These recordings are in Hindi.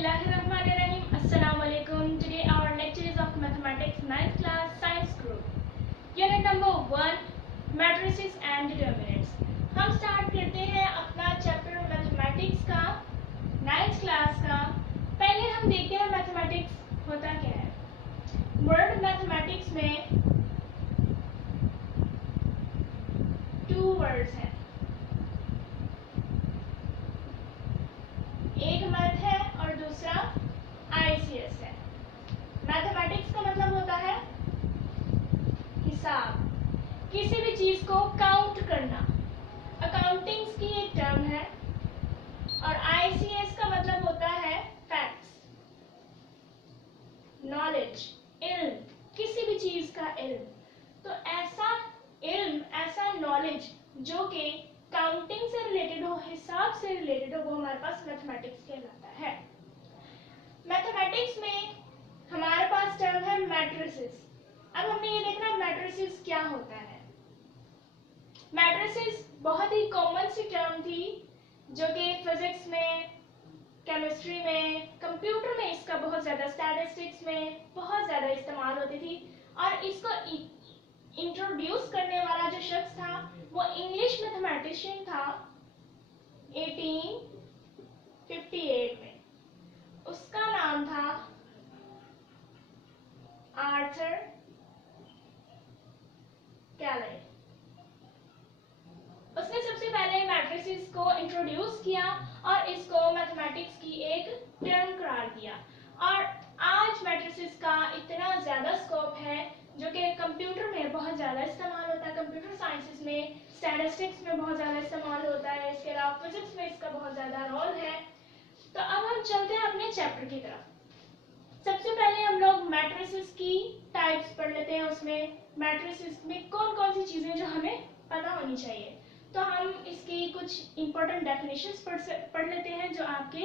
Bismillahirrahmanirrahim. Assalamu alaikum. Today our lecture is of mathematics 9th class science group. Unit number 1 matrices and determinants. हम स्टार्ट करते हैं अपना चैप्टर मैथमेटिक्स का 9th क्लास का. पहले हम देखते हैं मैथमेटिक्स होता क्या है. वर्ड मैथमेटिक्स में 2 वर्ड्स हैं. एक मैथ है और दूसरा ICS है. मैथमेटिक्स का मतलब होता है हिसाब, किसी भी चीज को काउंट करना. अकाउंटिंग्स की एक टर्म है. और ICS का मतलब होता है फैक्ट्स, नॉलेज, इल्म, किसी भी चीज का इल्म. तो ऐसा इल्म, ऐसा नॉलेज जो कि काउंटिंग से रिलेटेड हो, हिसाब से रिलेटेड हो, वो हमारे पास मैथमेटिक्स कहलाता है. मैथमेटिक्स में हमारे पास टर्म है मैट्रिसेस. अब हमने ये देखना मैट्रिसेस क्या होता है. मैट्रिसेस बहुत ही कॉमन सी टर्म थी जो कि फिजिक्स में, केमिस्ट्री में, कंप्यूटर में इसका बहुत ज़्यादा, स्टैटिस्टिक्स में बहुत ज़्यादा इस्तेमाल होती थी. और इसको इंट्रोड्यूस करने वाला जो शख्स था वो इंग्लिश मैथमेटिशियन था 1858 में. उसका नाम था आर्थर कैले. उसने सबसे पहले मैट्रिसेस को इंट्रोड्यूस किया और इसको मैथमेटिक्स की एक टर्म करार दिया. और आज मैट्रिसेस का इतना ज़्यादा स्कोप है जो कि कंप्यूटर में बहुत ज़्यादा इस्तेमाल होता है, कंप्यूटर साइंसेस में, स्टैटिस्टिक्स में बहुत ज़्यादा इस्तेमाल होता है. इसके अलावा फिजिक्स में इसका बहुत ज़्यादा रोल है. तो अब हम चलते हैं अपने चैप्टर की तरफ. सबसे पहले हम लोग मैट्रिसेस की टाइप्स पढ़ लेते हैं. उसमें मैट्रिसेस में कौन कौन सी चीज़ें जो हमें पता होनी चाहिए. तो हम इसकी कुछ इंपॉर्टेंट डेफिनेशंस पढ़ लेते हैं जो आपके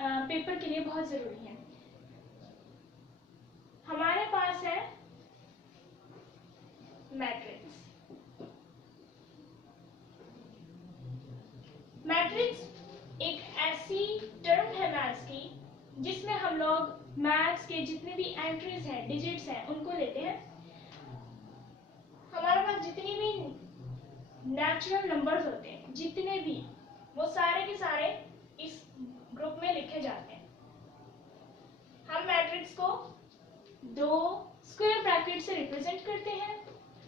पेपर के लिए बहुत ज़रूरी हैं. हमारे पास है मैट्रिक्स. मैट्रिक्स एक ऐसी टर्म है मैथ्स की जिसमें हम लोग मैथ्स के जितने भी एंट्रीज हैं, डिजिट्स हैं, उनको लेते हैं. हमारे पास जितनी भी नेचुरल नंबर्स होते हैं, जितने भी, वो सारे के सारे इस ग्रुप में लिखे जाते हैं. हम मैट्रिक्स को 2 स्क्वायर ब्रैकेट से रिप्रेजेंट करते हैं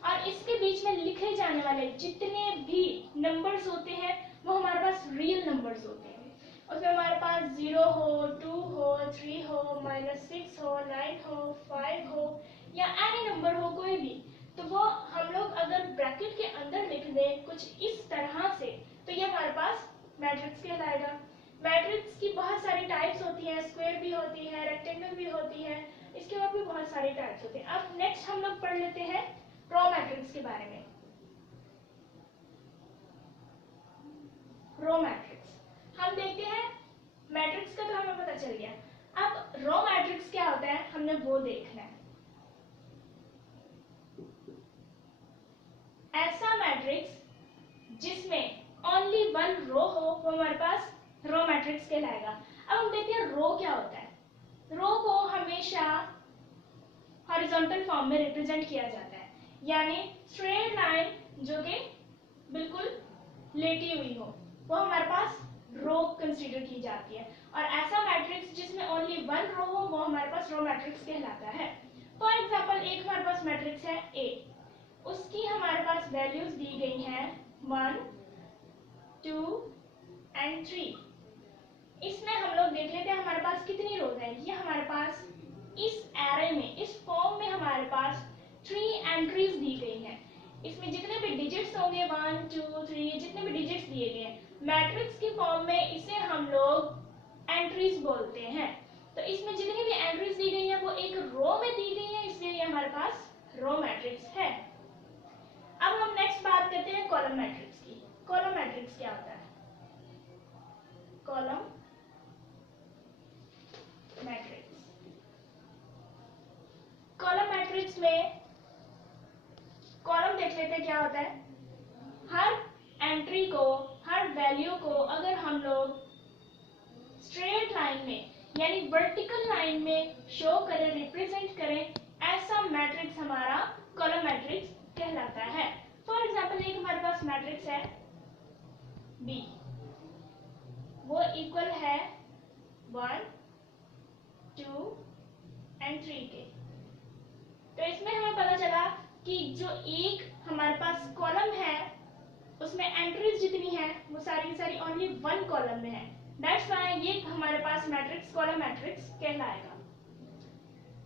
और इसके बीच में लिखे जाने वाले जितने भी नंबर्स होते हैं वो हमारे पास रियल नंबर्स होते हैं. उसमें हमारे पास 0 हो, 2 हो, 3 हो, -6 हो, 9 हो, 5 हो या एनी नंबर हो कोई भी, तो वो हम लोग अगर ब्रैकेट के अंदर लिख दें कुछ इस तरह से तो ये हमारे पास मैट्रिक्स कहलाएगा. मैट्रिक्स की बहुत सारी टाइप्स होती हैं, स्क्वायर भी होती है, रेक्टेंगल भी होती है, इसके और भी बहुत सारी टाइप्स होती हैं. अब नेक्स्ट हम लोग पढ़ लेते हैं रो मैट्रिक्स के बारे में. रो मैट्रिक्स हम देखते हैं. मैट्रिक्स का तो हमें पता चल गया. अब रो मैट्रिक्स क्या होता है हमने वो देखना है. ऐसा मैट्रिक्स जिसमें ओनली 1 रो हो वो हमारे पास रो मैट्रिक्स कहलाएगा. अब हम देखते हैं रो क्या होता है. रो को हमेशा हॉरिजॉन्टल फॉर्म में रिप्रेजेंट किया जाता है, यानी स्ट्रेट लाइन जो कि बिल्कुल लेटी हुई हो वो हमारे पास रो कंसीडर की जाती है. और ऐसा मैट्रिक्स जिसमें ओनली 1 रो हो वो हमारे पास रो मैट्रिक्स कहलाता है. फॉर एग्जांपल एक हमारे पास मैट्रिक्स है A. उसकी हमारे पास वैल्यूज दी गई हैं 1, 2 एंड 3. इसमें हम लोग देख लेते हैं हमारे पास कितनी रोज हैं. ये हमारे पास इस एरे में, इस फॉर्म में हमारे पास 3 एंट्रीज दी गई हैं. इसमें जितने भी डिजिट्स होंगे 1, 2, 3, जितने भी डिजिट्स दिए गए हैं मैट्रिक्स की फॉर्म में, इसे हम लोग एंट्रीज बोलते हैं. तो इसमें जितनी भी एंट्रीज दी गई हैं वो एक रो में दी गई हैं, इसलिए ये हमारे पास रो मैट्रिक्स है. अब हम नेक्स्ट बात करते हैं कॉलम मैट्रिक्स की. कॉलम मैट्रिक्स क्या होता है. कॉलम मैट्रिक्स, कॉलम मैट्रिक्स में कॉलम देख लेते हैं क्या होता है. हर एंट्री को, हर वैल्यू को अगर हम लोग स्ट्रेट लाइन में यानी वर्टिकल लाइन में शो करें, रिप्रेजेंट करें, ऐसा मैट्रिक्स हमारा कॉलम मैट्रिक्स कहलाता है। फॉर एग्जाम्पल एक हमारे पास मैट्रिक्स है बी, वो इक्वल है 1 2 एंड 3 के। तो इसमें हमें पता चला कि जो एक हमारे पास कॉलम है उसमें एंट्रीज जितनी है वो सारी की सारी ओनली 1 कॉलम में है। दैट्स व्हाई ये हमारे पास मैट्रिक्स कॉलम मैट्रिक्स कहलाएगा।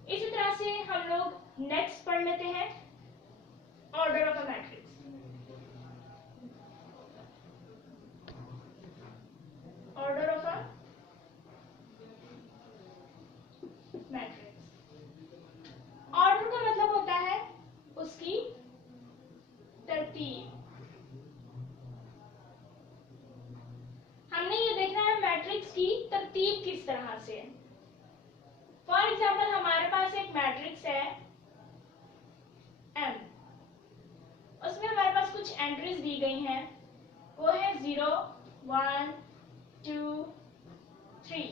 इसी तरह से हम लोग नेक्स्ट पढ़ लेते हैं order of a matrix. Order of a matrix, order का मतलब होता है उसकी तरतीब। हमने ये देखना है मैट्रिक्स की तरतीब किस तरह से है। फॉर एग्जाम्पल हमारे पास एक मैट्रिक्स है M, उसमें हमारे पास कुछ एंट्रीज दी गई हैं, वो है 0 1 2 3।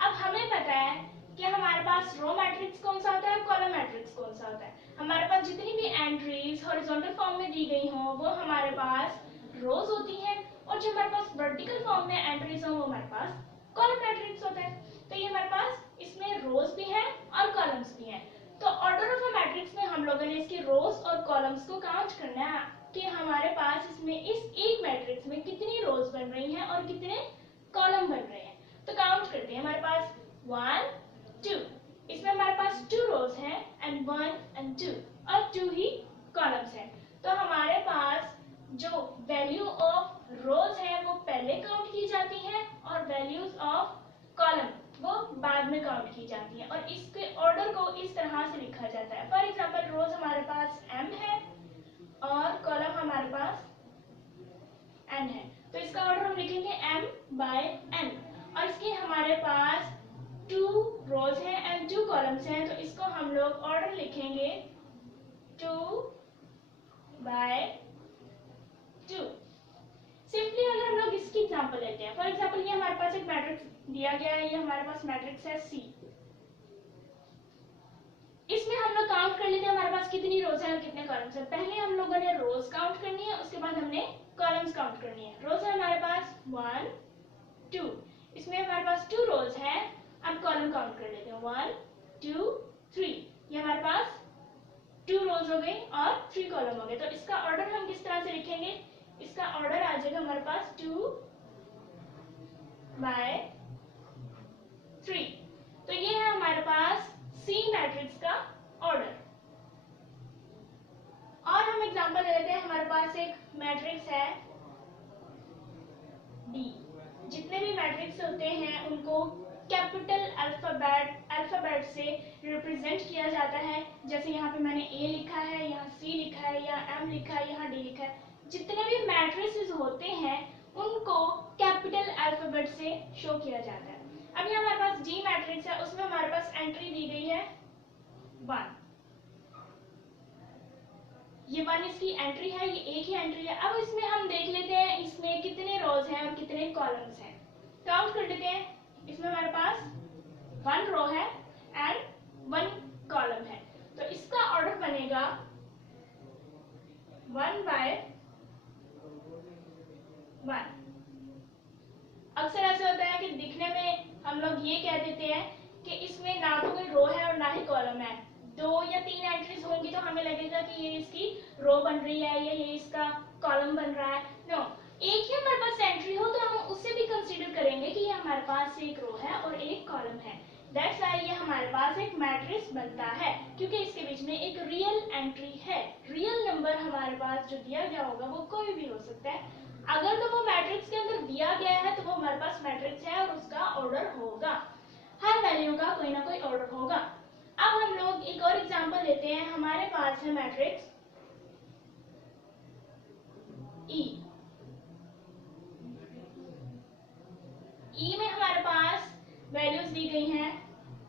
अब हमें पता है कि हमारे पास रो मैट्रिक्स कौन सा होता है, कॉलम मैट्रिक्स कौन सा होता है। हमारे पास जितनी भी एंट्रीज हॉरिजॉन्टल फॉर्म में दी गई हों वो हमारे पास रोज होती हैं, और जो हमारे पास वर्टिकल फॉर्म में एंट्रीज हो वो हमारे पास कॉलम मैट्रिक्स होता है। तो ये हमारे पास इसमें रोज भी हैं और कॉलम्स भी हैं। तो ऑर्डर ऑफ अ मैट्रिक्स में हम लोगों ने इसके रोज और कॉलम्स को काउंट करना है कि हमारे पास इसमें इस एक मैट्रिक्स में कितनी रोज बन रही हैं और कितने कॉलम बन रहे हैं। तो काउंट करते हैं, हमारे पास 1 2, इसमें हमारे पास 2 रोज हैं एंड 1 एंड 2, और 2 ही कॉलम्स हैं। तो हमारे पास जो वैल्यू ऑफ रोज है वो पहले काउंट की जाती है और वैल्यूज ऑफ कॉलम वो बाद में काउंट की जाती है, और इसके ऑर्डर को इस तरह से लिखा जाता है। फॉर एग्जांपल रोज हमारे पास m है और कॉलम हमारे पास n है, तो इसका ऑर्डर हम लिखेंगे m by n, और इसके हमारे पास 2 रोज हैं एंड 2 कॉलम्स हैं, तो इसको हम लोग ऑर्डर लिखेंगे 2 by 2। सिंपली अगर हम लोग इसकी एग्जांपल लेते हैं, फॉर एग्जांपल ये हमारे पास एक मैट्रिक्स दिया गया है, ये हमारे पास मैट्रिक्स है C। इसमें हम लोग काउंट कर लेते हैं हमारे पास कितनी रोज है और कितने कॉलम्स हैं। पहले हम लोगों ने रोज काउंट करनी है, उसके बाद हमने कॉलम्स काउंट करनी है। रोज है हमारे पास 1 2, इसमें हमारे पास 2 रोज है। अब कॉलम काउंट कर लेते हैं 1 2 3, ये हमारे पास 2 रोज हो गई और 3 कॉलम हो गए। तो इसका ऑर्डर हम किस तरह से लिखेंगे, इसका ऑर्डर आ जाएगा हमारे पास 2 by 3। तो ये है हमारे पास C मैट्रिक्स का ऑर्डर। और हम एग्जांपल ले लेते हैं, हमारे पास एक मैट्रिक्स है D। जितने भी मैट्रिक्स होते हैं उनको कैपिटल अल्फाबेट से रिप्रेजेंट किया जाता है। जैसे यहाँ पे मैंने A लिखा है, यहाँ C लिखा है, यहाँ M लिखा है, यहाँ D लिखा है। जितने भी मैट्रिसेस होते हैं उनको कैपिटल अल्फाबेट से शो किया जाता है। अब यहाँ हमारे पास D मैट्रिक्स है, उसमें हमारे पास एंट्री दी गई है 1। ये 1 इसकी एंट्री है, ये एक ही एंट्री है। अब इसमें हम देख लेते हैं इसमें कितने रोज हैं और कितने कॉलम्स हैं। काउंट कर लेते हैं, इसमें हमारे पास 1 रो है एंड 1 कॉलम है, तो इसका ऑर्डर बनेगा 1 by 1। अक्सर ऐसा होता है कि दिखने में हम लोग ये कह देते हैं कि इसमें ना तो कोई रो है और ना ही कॉलम है। 2 या 3 एंट्रीज होंगी तो हमें लगेगा कि ये इसकी रो बन रही है या ये इसका कॉलम बन रहा है। नो, एक ही हमारे पास एंट्री हो तो हम उससे भी कंसीडर करेंगे कि ये हमारे पास एक रो है और एक कॉलम है। दैट्स व्हाई ये हमारे पास एक मैट्रिक्स बनता है, क्योंकि इसके बीच में एक रियल एंट्री है। रियल नंबर हमारे पास जो दिया गया होगा वो कोई भी हो सकता है। अगर तो वो मैट्रिक्स के अंदर दिया गया है तो वो हमारे पास मैट्रिक्स है और उसका ऑर्डर होगा। हर वैल्यू का कोई ना कोई ऑर्डर होगा। अब हम लोग एक और एग्जांपल लेते हैं, हमारे पास है मैट्रिक्स E। E में हमारे पास वैल्यूज दी गई हैं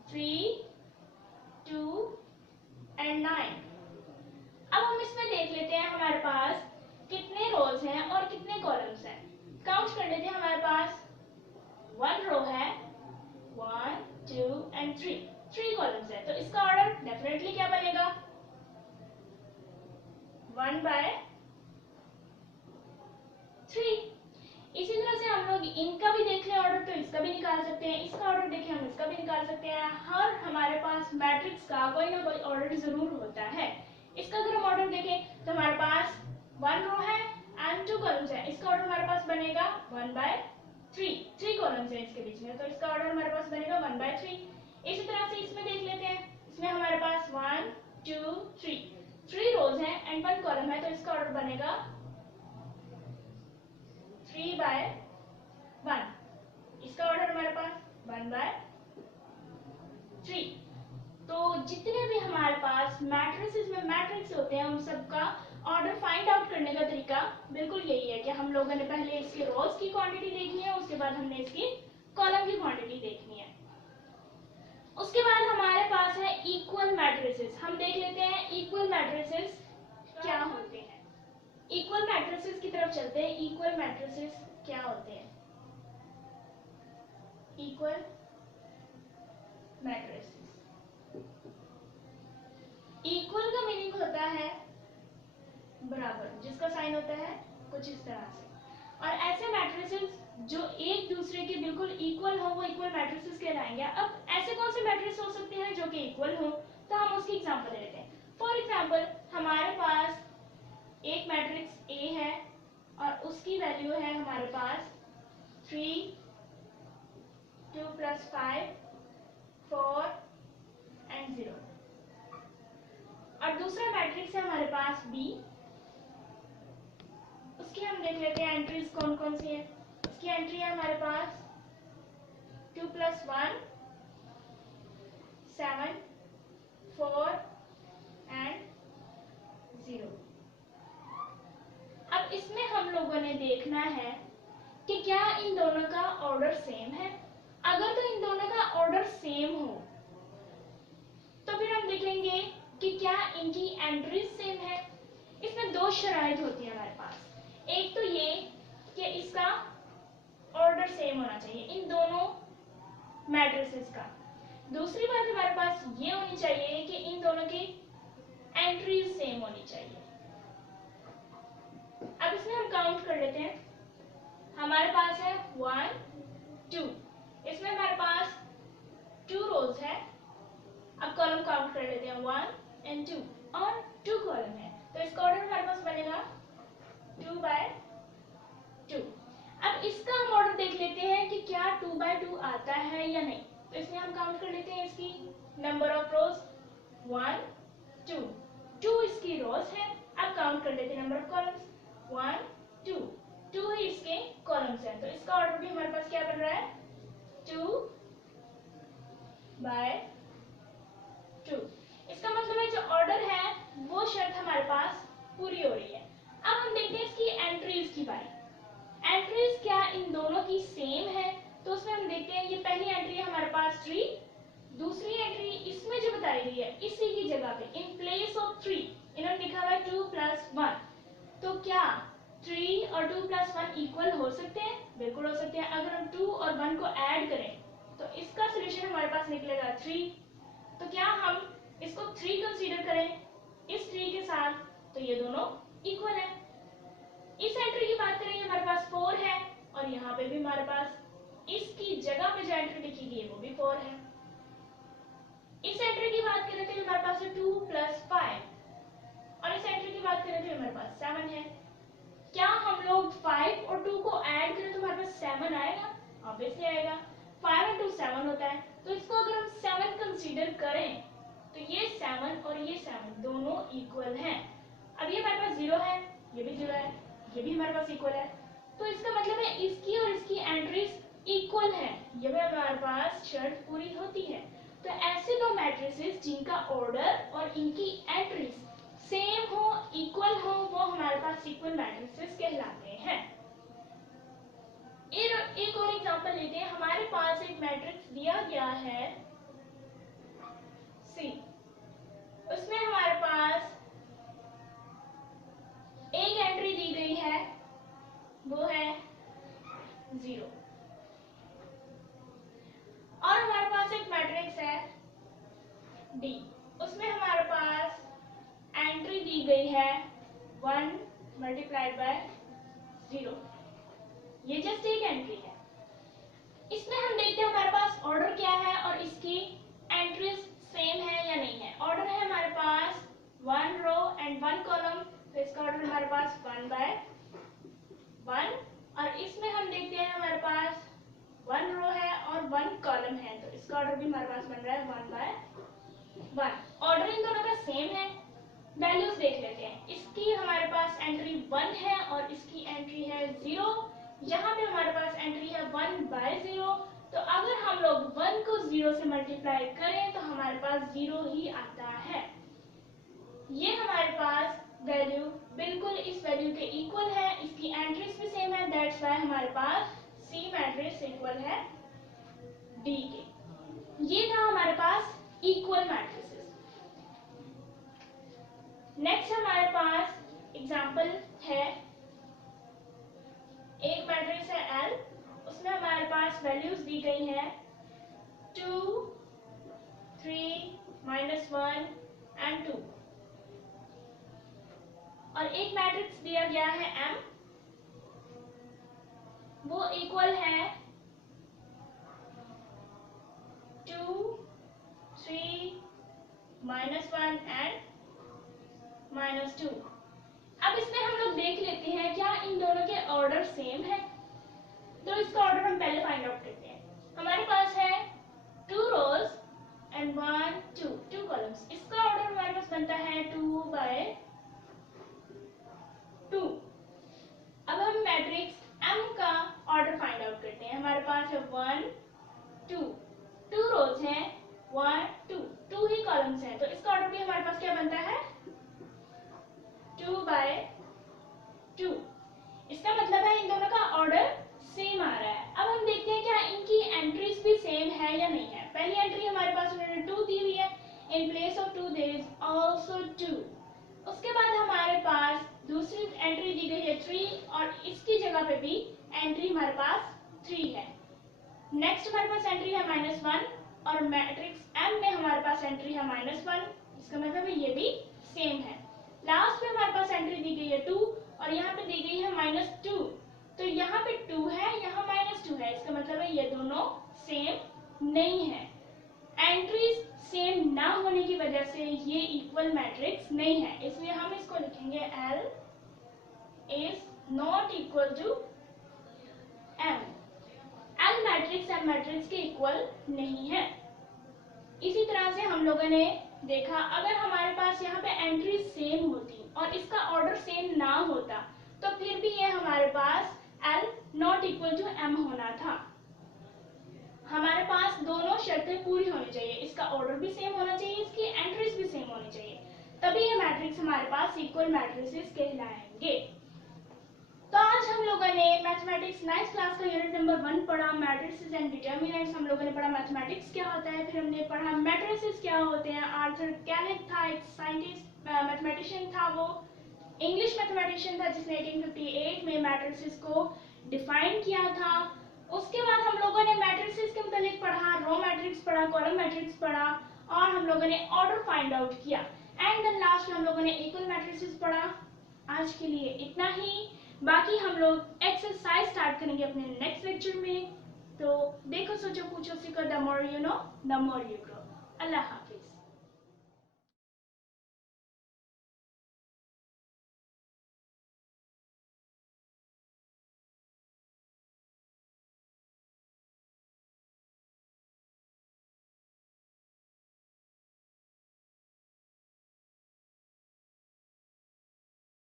3 2 एंड 9। अब हम इसमें देख लेते हैं हमारे पास कितने रोज हैं और कितने कॉलम्स हैं। काउंट कर लेते हैं, हमारे पास 1 रो है 1 2 and 3 कॉलम्स है, तो इसका ऑर्डर डेफिनेटली क्या बनेगा, 1/3। इसी तरह से हम लोग इनका भी देख लें ऑर्डर, तो इसका भी निकाल सकते हैं, इसका ऑर्डर देखें हम इसका भी निकाल सकते हैं। हर हमारे पास मैट्रिक्स का कोई ना कोई ऑर्डर जरूर होता है। इसका अगर हम ऑर्डर देखें तो हमारे पास 1 रो है एंड 2 कॉलम्स है, इसका ऑर्डर हमारे पास बनेगा 1/3। 3 कॉलम्स है इसके बीच में, तो इसका ऑर्डर हमारे पास बनेगा 1/3। इसी तरह से इसमें देख लेते हैं, इसमें हमारे पास 1 2 3 रोज है एंड 1 कॉलम है, तो इसका ऑर्डर बनेगा 3/1। इसका ऑर्डर हमारे पास 1/3। तो जितने भी हमारे पास मैट्रिसेस में मैट्रिक्स होते हैं उन सबका ऑर्डर फाइंड आउट करने का तरीका बिल्कुल यही है कि हम लोगों ने पहले इसकी रोज की क्वांटिटी देखनी है, उसके बाद हमने इसकी कॉलम की क्वांटिटी देखनी है। उसके बाद हमारे पास है इक्वल मैट्रिसेस। हम देख लेते हैं इक्वल मैट्रिसेस क्या होते हैं। इक्वल मैट्रिसेस की तरफ चलते हैं। इक्वल मैट्रिसेस क्या होते हैं? इक्वल मैट्रिसेस, इक्वल का मीनिंग होता है बराबर, जिसका साइन होता है कुछ इस तरह से। और ऐसे मैट्रिसेस जो एक दूसरे के बिल्कुल इक्वल हो वो इक्वल मैट्रिसेस कहलाएंगे। अब ऐसे कौन से मैट्रिक्स हो सकते हैं जो कि इक्वल हो, तो हम उसकी एग्जांपल ले लेते हैं। फॉर एग्जांपल हमारे पास एक मैट्रिक्स ए है और उसकी वैल्यू है हमारे पास 3 2 + 5 4 and 0। और दूसरा मैट्रिक्स है हमारे पास बी, उसकी हम देख लेते हैं एंट्रीज कौन कौन सी है। इसकी एंट्री है हमारे पास 2 + 1 7 4 and 0। अब इसमें हम लोगों ने देखना है कि क्या इन दोनों का ऑर्डर सेम है। अगर तो इन दोनों का ऑर्डर सेम हो तो फिर हम देखेंगे कि क्या इनकी एंट्रीज सेम है। इसमें दो शराइत होती है हमारे पास। एक तो ये कि इसका ऑर्डर सेम होना चाहिए इन दोनों मैट्रिसेस का। दूसरी बात हमारे पास ये होनी चाहिए कि इन दोनों की एंट्रीज सेम होनी चाहिए। अब इसमें हम काउंट कर लेते हैं। हमारे पास है 1 2, इसमें हमारे पास 2 रोज है। अब कॉलम काउंट कर लेते हैं 1 and 2 और 2 कॉलम है, तो इसका ऑर्डर हमारे पास बनेगा 2/2। अब इसका हम ऑर्डर देख लेते हैं कि क्या 2/2 आता है या नहीं। तो इसमें हम काउंट कर लेते हैं इसकी नंबर ऑफ रोज 1 2 2 इसकी रोज है। अब काउंट कर लेते हैं नंबर ऑफ कॉलम्स 1 2 2 ही इसके कॉलम्स हैं, तो इसका ऑर्डर भी हमारे पास क्या बन रहा है 2/2। इसका मतलब है जो ऑर्डर है वो शर्त हमारे पास पूरी हो रही है। अब हम देखते हैं इसकी एंट्रीज की बारी। एंट्रीज क्या इन दोनों की सेम है, तो उसमें हम देखते हैं ये पहली एंट्री है हमारे पास 3, दूसरी एंट्री इसमें जो बताई गई है इसी की जगह पे इन प्लेस ऑफ 3 इन्होंने लिखा हुआ है 2 + 1। तो क्या 3 और 2 + 1 इक्वल हो सकते हैं? बिल्कुल हो सकते हैं। अगर हम 2 और 1 को ऐड करें तो इसका सोल्यूशन हमारे पास निकलेगा 3। तो क्या हम इसको 3 कंसीडर करें इस 3 के साथ, तो ये दोनों इक्वल है। इस एंट्री की बात करें हमारे पास 4 है और यहाँ पे भी हमारे पास इसकी जगह पे जो एंट्री लिखी गई है वो भी 4 है। इस एंट्री की बात करें तो हमारे पास है 2 + 5 और इस एंट्री की बात करें तो हमारे पास 7 है। क्या हम लोग 5 और 2 को ऐड करें तो हमारे पास 7 आएगा? ऑब्वियसली आएगा। 5 और 2 7 होता है, तो इसको अगर हम 7 कंसीडर करें तो ये 7 और ये 7 दोनों इक्वल हैं। अब ये हमारे पास 0 है, ये भी 0 है, ये भी हमारे पास इक्वल है, तो इसका मतलब है इसकी और इसकी एंट्रीज इक्वल है। ये भी हमारे पास शर्त पूरी होती है। तो ऐसे दो मैट्रिसेस जिनका ऑर्डर और इनकी एंट्रीज सेम हो, इक्वल हो, वो हमारे पास इक्वल मैट्रिसेस कहलाते हैं। एक और एग्जांपल लेते हैं। हमारे पास एक मैट्रिक्स दिया गया है सी, उसमें हमारे पास एक एंट्री दी गई है वो है 0 और हमारे गई है 1 मल्टीप्लाइड बाय 0। ये जस्ट एक एंट्री है। इसमें हम देखते हैं हमारे पास ऑर्डर क्या है और इसकी एंट्रीज सेम है या नहीं है। ऑर्डर है हमारे पास 1 रो एंड 1 कॉलम, तो इसका ऑर्डर हमारे पास 1 बाय 1। और इसमें हम देखते हैं हमारे पास 1 रो है और 1 कॉलम है, तो इसका ऑर्डर भी हमारे पास बन रहा है 1 बाय 1। ऑर्डर इन दोनों का सेम है। वैल्यूज देख लेते हैं। इसकी हमारे पास एंट्री 1 है और इसकी एंट्री है 0। यहाँ पे हमारे पास एंट्री है 1 बाय 0। तो अगर हम लोग 1 को 0 से मल्टीप्लाई करें तो हमारे पास 0 ही आता है। ये हमारे पास वैल्यू बिल्कुल इस वैल्यू के इक्वल है, इसकी एंट्रीज भी सेम है, दैट्स वाई हमारे पास सी मैट्रिक्स इक्वल है डी के। ये था हमारे पास इक्वल मैट्रिसेस। नेक्स्ट हमारे पास एग्जांपल है, एक मैट्रिक्स है L, उसमें हमारे पास वैल्यूज दी गई हैं 2, 3, -1 एंड 2। और एक मैट्रिक्स दिया गया है M, वो इक्वल है 2, 3, -1 एंड -2। अब इसमें हम लोग देख लेते हैं क्या इन दोनों के ऑर्डर सेम है। तो इसका ऑर्डर हम पहले फाइंड आउट करते हैं। हमारे पास है 2 रोज एंड 2 कॉलम्स। इसका ऑर्डर हमारे पास बनता है 2 बाय 2। अब हम मैट्रिक्स M का ऑर्डर फाइंड आउट करते हैं। हमारे पास है 1 2 रोज हैं, 1 2 ही कॉलम्स हैं, तो इसका ऑर्डर भी हमारे पास क्या बनता है 2 बाय 2। इसका मतलब है इन दोनों का ऑर्डर सेम आ रहा है। अब हम देखते हैं क्या इनकी एंट्रीज भी सेम है या नहीं है। पहली एंट्री हमारे पास उन्होंने 2 दी हुई है, in place of 2 there is also 2। उसके बाद हमारे पास दूसरी एंट्री दी गई है 3 और इसकी जगह पे भी एंट्री हमारे पास 3 है। नेक्स्ट हमारे पास एंट्री है -1 और मैट्रिक्स M में हमारे पास एंट्री है -1, इसका मतलब है ये भी सेम है। लास्ट में हमारे पास एंट्री दी गई है 2 और यहाँ पे दी गई है -2, तो यहाँ पे 2 है, यहाँ -2 है, इसका मतलब है ये दोनों सेम नहीं है। एंट्रीज सेम ना होने की वजह से ये इक्वल मैट्रिक्स नहीं है, इसलिए हम इसको लिखेंगे L is not equal to M। L matrix M matrix के इक्वल नहीं है। इसी तरह से हम लोगों ने देखा अगर हमारे पास यहाँ पे एंट्री सेम होती और इसका ऑर्डर सेम ना होता तो फिर भी ये हमारे पास L not equal to M होना था। हमारे पास दोनों शर्तें पूरी होनी चाहिए, इसका ऑर्डर भी सेम होना चाहिए, इसकी एंट्रीज भी सेम होनी चाहिए, तभी ये मैट्रिक्स हमारे पास इक्वल मैट्रिसेस कहलाएंगे। तो आज हम लोगों ने मैथमेटिक्स 9th क्लास का यूनिट नंबर 1 पढ़ा, मैट्रिसेस एंड डिटरमिनेंट्स। हम लोगों ने पढ़ा मैथमेटिक्स क्या होता है, फिर हमने पढ़ा मैट्रिसेस क्या होते हैं। आर्थर कैनेथ था, एक साइंटिस्ट मैथमेटिशियन था, वो इंग्लिश मैथमेटिशियन था जिसने 1858 में मैट्रिसेस को डिफाइन किया था। उसके बाद हम लोगों ने मैट्रिसेस के मुतालिक पढ़ा, रो मैट्रिक्स पढ़ा, कॉलम मैट्रिक्स पढ़ा और हम लोगों ने ऑर्डर फाइंड आउट किया एंड देन लास्ट में हम लोगों ने इक्वल मैट्रिसेस पढ़ा। आज के लिए इतना ही, बाकी हम लोग एक्सरसाइज स्टार्ट करेंगे अपने नेक्स्ट लेक्चर में। तो देखो, सोचो, पूछो, सीखो, the more you know the more you grow. Allah Hafiz.